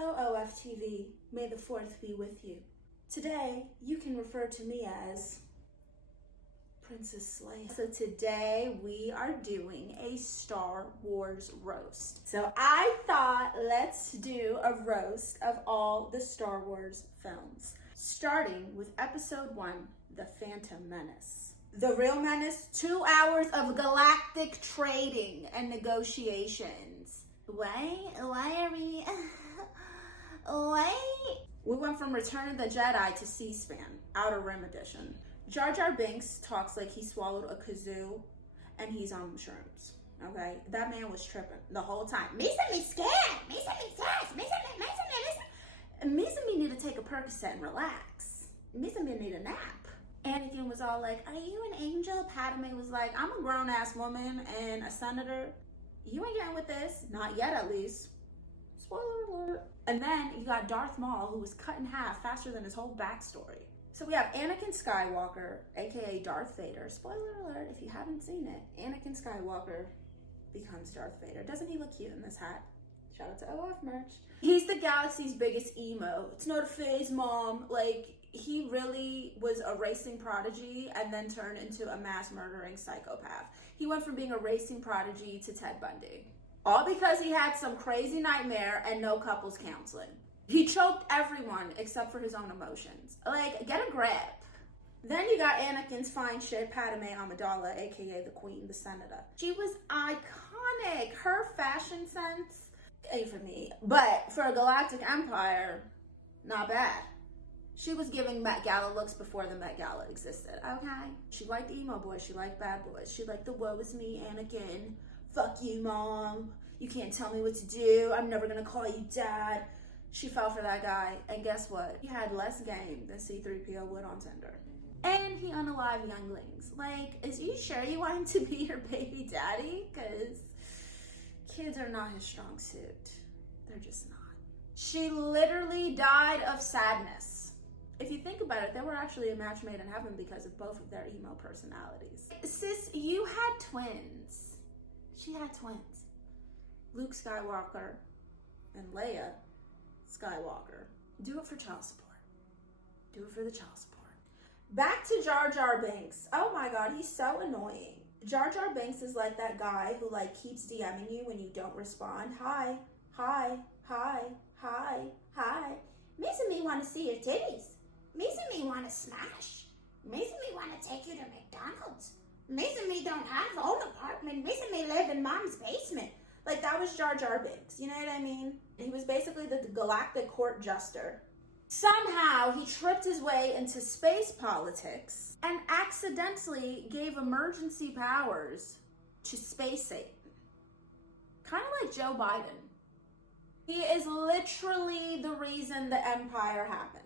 Hello, OFTV. May the 4th be with you. Today, you can refer to me as Princess Leia. So today, we are doing a Star Wars roast. So I thought, let's do a roast of all the Star Wars films. Starting with Episode 1, The Phantom Menace. The real menace, 2 hours of galactic trading and negotiations. Why are we... Wait. We went from Return of the Jedi to C-SPAN, Outer Rim edition. Jar Jar Binks talks like he swallowed a kazoo and he's on shrooms. Okay? That man was tripping the whole time. Misa me scared. Misa me fast. Misa me need to take a Percocet and relax. Misa me need a nap. Anakin was all like, are you an angel? Padme was like, I'm a grown-ass woman and a senator. You ain't getting with this. Not yet, at least. Spoiler alert. And then you got Darth Maul, who was cut in half faster than his whole backstory. So we have Anakin Skywalker, aka Darth Vader. Spoiler alert, if you haven't seen it. Anakin Skywalker becomes Darth Vader. Doesn't he look cute in this hat? Shout out to OF merch. He's the galaxy's biggest emo. It's not a phase, mom. Like, he really was a racing prodigy and then turned into a mass murdering psychopath. He went from being a racing prodigy to Ted Bundy. All because he had some crazy nightmare and no couples counseling. He choked everyone except for his own emotions. Like, get a grip. Then you got Anakin's fine shit, Padme Amidala, aka the Queen, the Senator. She was iconic. Her fashion sense ain't for me. But for a galactic empire, not bad. She was giving Met Gala looks before the Met Gala existed, okay? She liked emo boys. She liked bad boys. She liked the woe is me, Anakin. Fuck you, mom. You can't tell me what to do. I'm never gonna call you dad. She fell for that guy. And guess what? He had less game than C-3PO would on Tinder. And he unalived younglings. Like, is you sure you want him to be your baby daddy? Because kids are not his strong suit. They're just not. She literally died of sadness. If you think about it, they were actually a match made in heaven because of both of their emo personalities. Sis, you had twins. She had twins. Luke Skywalker and Leia Skywalker. Do it for child support. Do it for the child support. Back to Jar Jar Binks. Oh my god, he's so annoying. Jar Jar Binks is like that guy who like keeps DMing you when you don't respond. Hi. Miss and me want to see your titties. Miss and me want to smash. Miss and me want to take you to McDonald's. Miss and me don't have own apartment. Miss and me live in mom's basement. Like, that was Jar Jar Binks. You know what I mean? He was basically the galactic court jester. Somehow, he tripped his way into space politics and accidentally gave emergency powers to Space Satan. Kind of like Joe Biden. He is literally the reason the empire happened.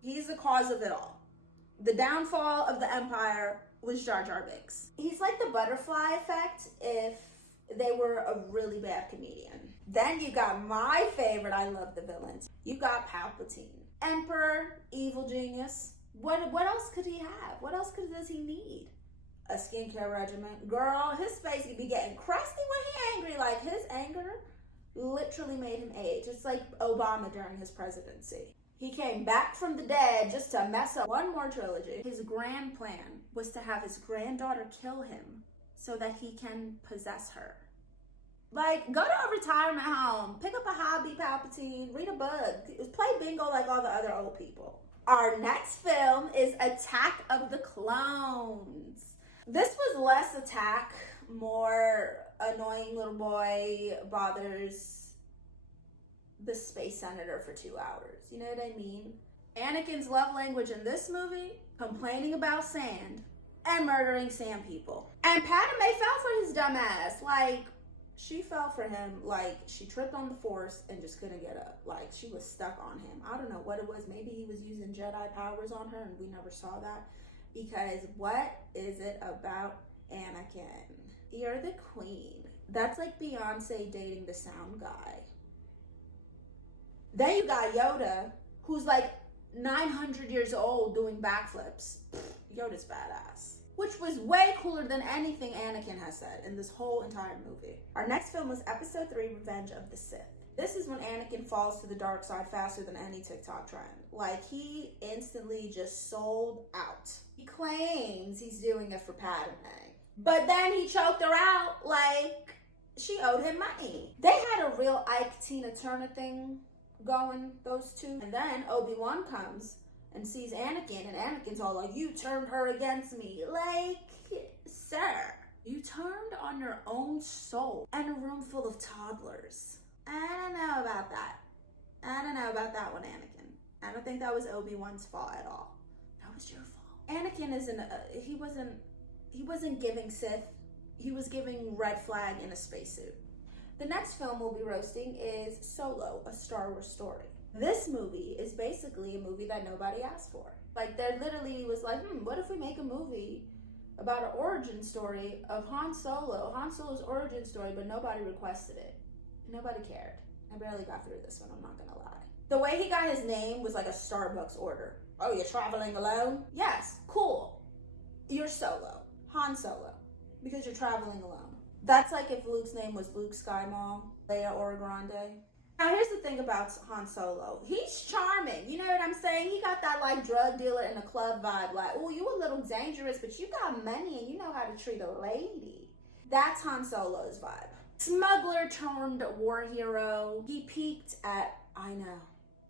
He's the cause of it all. The downfall of the empire was Jar Jar Binks. He's like the butterfly effect if they were a really bad comedian. Then you got my favorite, I love the villains. You got Palpatine. Emperor, evil genius. What else could he have? What else does he need? A skincare regimen. Girl, his face would be getting crusty when he angry. Like, his anger literally made him age. It's like Obama during his presidency. He came back from the dead just to mess up one more trilogy. His grand plan was to have his granddaughter kill him so that he can possess her. Like, go to a retirement home, pick up a hobby, Palpatine, read a book, play bingo like all the other old people. Our next film is Attack of the Clones. This was less attack, more annoying little boy bothers the space senator for 2 hours. You know what I mean? Anakin's love language in this movie, complaining about sand and murdering sand people. And Padme fell for his dumb ass. Like, she fell for him. Like, she tripped on the Force and just couldn't get up. Like, she was stuck on him. I don't know what it was. Maybe he was using Jedi powers on her and we never saw that. Because what is it about Anakin? You're the queen. That's like Beyonce dating the sound guy. Then you got Yoda, who's like 900 years old doing backflips. Yoda's badass. Which was way cooler than anything Anakin has said in this whole entire movie. Our next film was Episode 3, Revenge of the Sith. This is when Anakin falls to the dark side faster than any TikTok trend. Like, he instantly just sold out. He claims he's doing it for Padme. But then he choked her out like she owed him money. They had a real Ike-Tina Turner thing going, those two. And then Obi-Wan comes and sees Anakin, and Anakin's all like, you turned her against me. Like, sir, you turned on your own soul and a room full of toddlers. I don't know about that. I don't know about that one, Anakin. I don't think that was Obi-Wan's fault at all. That was your fault. Anakin he wasn't giving Sith. He was giving red flag in a spacesuit. The next film we'll be roasting is Solo, a Star Wars story. This movie is basically a movie that nobody asked for. Like, there literally was like, what if we make a movie about an origin story of Han Solo's origin story, but nobody requested it. Nobody cared. I barely got through this one, I'm not gonna lie. The way he got his name was like a Starbucks order. Oh, you're traveling alone? Yes, cool. You're Solo. Han Solo. Because you're traveling alone. That's like if Luke's name was Luke Skywalker, Leia Grande. Now here's the thing about Han Solo. He's charming, you know what I'm saying? He got that like drug dealer in a club vibe, like, oh, you a little dangerous, but you got money and you know how to treat a lady. That's Han Solo's vibe. Smuggler turned war hero. He peaked at I know.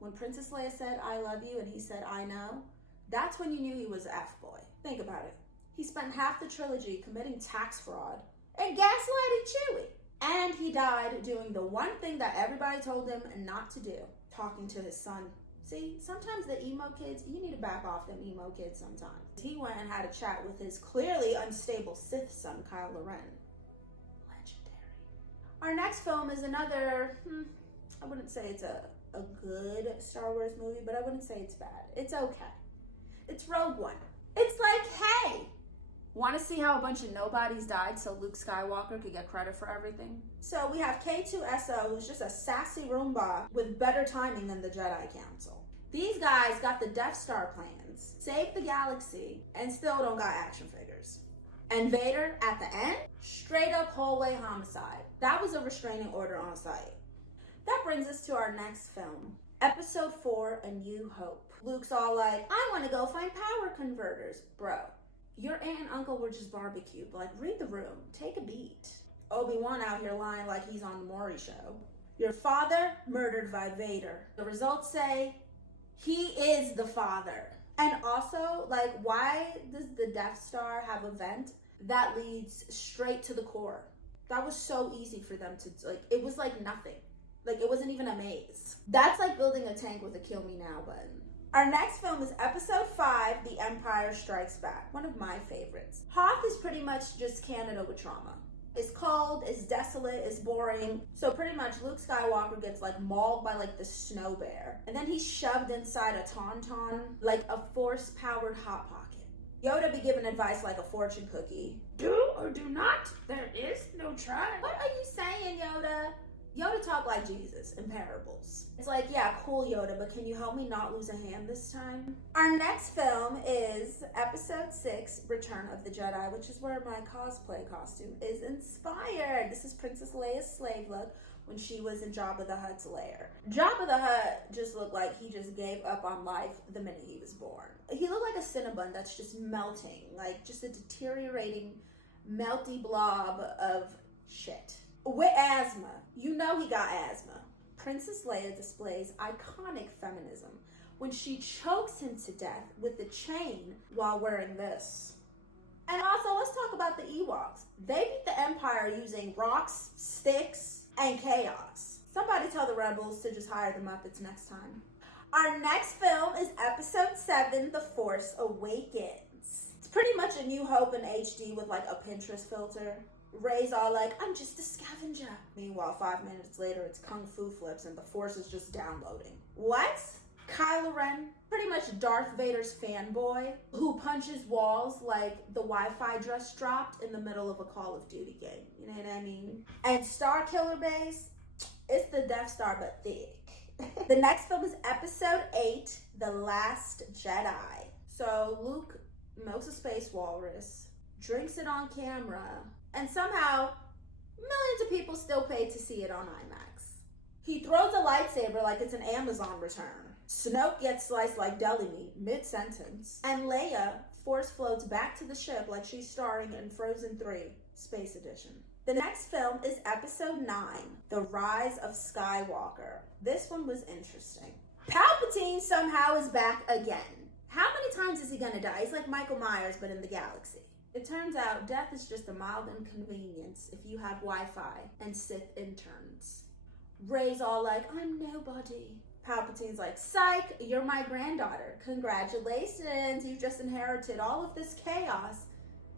When Princess Leia said, I love you, and he said, I know, that's when you knew he was an F-boy. Think about it. He spent half the trilogy committing tax fraud and gaslighting Chewie. And he died doing the one thing that everybody told him not to do, talking to his son. See, sometimes the emo kids, you need to back off them emo kids sometimes. He went and had a chat with his clearly unstable Sith son, Kylo Ren. Legendary. Our next film is another, I wouldn't say it's a good Star Wars movie, but I wouldn't say it's bad. It's okay. It's Rogue One. It's like, hey, want to see how a bunch of nobodies died so Luke Skywalker could get credit for everything? So we have K2SO, who's just a sassy Roomba with better timing than the Jedi Council. These guys got the Death Star plans, saved the galaxy, and still don't got action figures. And Vader, at the end, straight up hallway homicide. That was a restraining order on site. That brings us to our next film, Episode 4, A New Hope. Luke's all like, I want to go find power converters. Bro, your aunt and uncle were just barbecued. Like, read the room. Take a beat. Obi-Wan out here lying like he's on the Maury show. Your father murdered by Vader. The results say he is the father. And also, like, why does the Death Star have a vent that leads straight to the core? That was so easy for them to, like, it was like nothing. Like, it wasn't even a maze. That's like building a tank with a kill me now button. Our next film is Episode 5, The Empire Strikes Back. One of my favorites. Hoth is pretty much just Canada with trauma. It's cold, it's desolate, it's boring. So pretty much Luke Skywalker gets like mauled by like the snow bear. And then he's shoved inside a tauntaun, like a force-powered Hot Pocket. Yoda be giving advice like a fortune cookie. Do or do not, there is no try. What are you saying, Yoda? Yoda talk like Jesus in parables. It's like, yeah, cool, Yoda, but can you help me not lose a hand this time? Our next film is Episode 6, Return of the Jedi, which is where my cosplay costume is inspired. This is Princess Leia's slave look when she was in Jabba the Hutt's lair. Jabba the Hutt just looked like he just gave up on life the minute he was born. He looked like a Cinnabon that's just melting, like just a deteriorating, melty blob of shit. With asthma. You know he got asthma. Princess Leia displays iconic feminism when she chokes him to death with the chain while wearing this. And also, let's talk about the Ewoks. They beat the Empire using rocks, sticks, and chaos. Somebody tell the rebels to just hire the Muppets next time. Our next film is Episode 7, The Force Awakens. It's pretty much A New Hope in HD with like a Pinterest filter. Rey's all like, I'm just a scavenger. Meanwhile, 5 minutes later, it's Kung Fu flips and the Force is just downloading. What? Kylo Ren, pretty much Darth Vader's fanboy, who punches walls like the Wi-Fi just dropped in the middle of a Call of Duty game. You know what I mean? And Star Killer Base, it's the Death Star, but thick. The next film is Episode 8, The Last Jedi. So Luke milks a space walrus, drinks it on camera, and somehow, millions of people still paid to see it on IMAX. He throws a lightsaber like it's an Amazon return. Snoke gets sliced like deli meat mid-sentence. And Leia force floats back to the ship like she's starring in Frozen 3, Space Edition. The next film is Episode 9, The Rise of Skywalker. This one was interesting. Palpatine somehow is back again. How many times is he gonna die? He's like Michael Myers, but in the galaxy. It turns out death is just a mild inconvenience if you have Wi-Fi and Sith interns. Rey's all like, I'm nobody. Palpatine's like, psych, you're my granddaughter. Congratulations, you've just inherited all of this chaos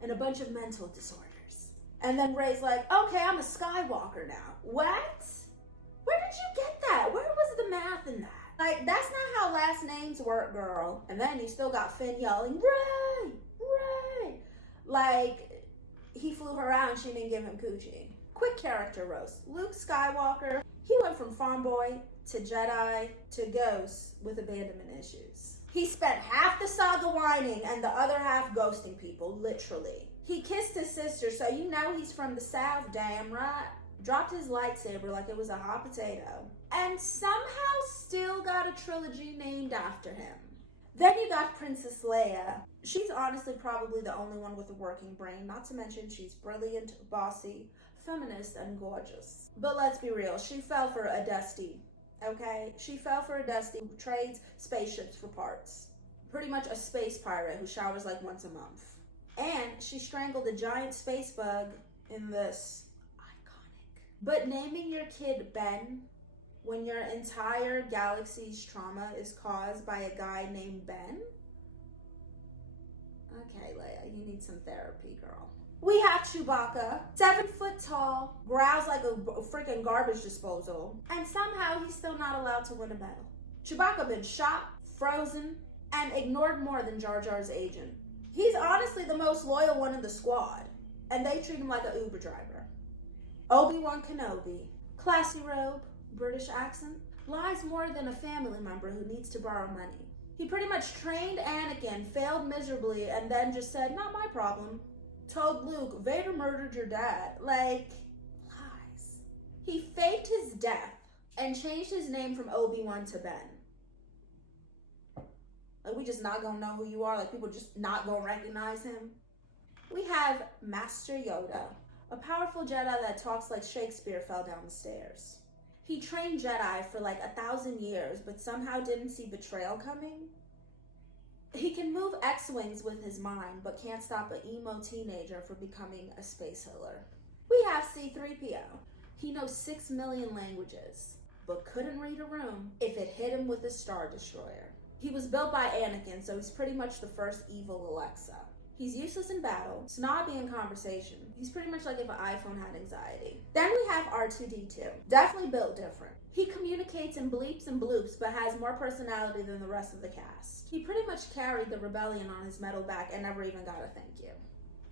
and a bunch of mental disorders. And then Rey's like, okay, I'm a Skywalker now. What? Where did you get that? Where was the math in that? Like, that's not how last names work, girl. And then you still got Finn yelling, Rey, Rey. Like, he flew her out and she didn't give him coochie. Quick character roast. Luke Skywalker, he went from farm boy to Jedi to ghost with abandonment issues. He spent half the saga whining and the other half ghosting people, literally. He kissed his sister, so you know he's from the South, damn right. Dropped his lightsaber like it was a hot potato. And somehow still got a trilogy named after him. Then you got Princess Leia. She's honestly probably the only one with a working brain, not to mention she's brilliant, bossy, feminist, and gorgeous. But let's be real, she fell for a dusty, okay? She fell for a dusty who trades spaceships for parts. Pretty much a space pirate who showers like once a month. And she strangled a giant space bug in this. Iconic. But naming your kid Ben when your entire galaxy's trauma is caused by a guy named Ben? Okay, Leia, you need some therapy, girl. We have Chewbacca, 7 foot tall, growls like a freaking garbage disposal, and somehow he's still not allowed to win a medal. Chewbacca been shot, frozen, and ignored more than Jar Jar's agent. He's honestly the most loyal one in the squad, and they treat him like an Uber driver. Obi-Wan Kenobi, classy robe, British accent, lies more than a family member who needs to borrow money. He pretty much trained Anakin, failed miserably, and then just said, not my problem. Told Luke, Vader murdered your dad. Like, lies. He faked his death and changed his name from Obi-Wan to Ben. Like, we just not gonna know who you are. Like, people just not gonna recognize him. We have Master Yoda, a powerful Jedi that talks like Shakespeare fell down the stairs. He trained Jedi for like 1,000 years, but somehow didn't see betrayal coming. He can move X-Wings with his mind, but can't stop an emo teenager from becoming a space healer. We have C-3PO. He knows 6 million languages, but couldn't read a room if it hit him with a Star Destroyer. He was built by Anakin, so he's pretty much the first evil Alexa. He's useless in battle, snobby in conversation. He's pretty much like if an iPhone had anxiety. Then we have R2-D2. Definitely built different. He communicates in bleeps and bloops, but has more personality than the rest of the cast. He pretty much carried the rebellion on his metal back and never even got a thank you.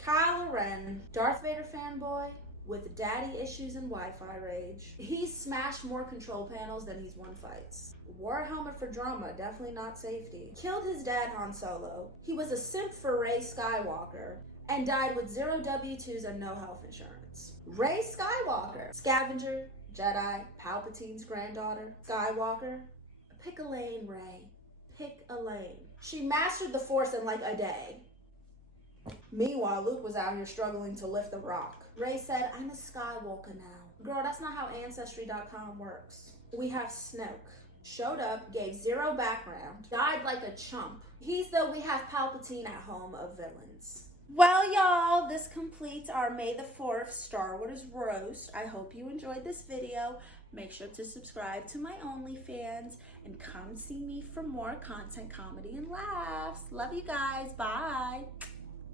Kylo Ren, Darth Vader fanboy, with daddy issues and Wi-Fi rage. He's smashed more control panels than he's won fights. Wore a helmet for drama, definitely not safety. Killed his dad, Han Solo. He was a simp for Rey Skywalker, and died with 0 W-2s and no health insurance. Rey Skywalker, scavenger, Jedi, Palpatine's granddaughter, Skywalker. Pick a lane, Rey. Pick a lane. She mastered the Force in like a day. Meanwhile, Luke was out here struggling to lift a rock. Rey said, I'm a Skywalker now. Girl, that's not how Ancestry.com works. We have Snoke. Showed up, gave 0 background, died like a chump. He's the we have Palpatine at home of villains. Well, y'all, this completes our May the 4th Star Wars roast. I hope you enjoyed this video. Make sure to subscribe to my OnlyFans and come see me for more content, comedy, and laughs. Love you guys. Bye.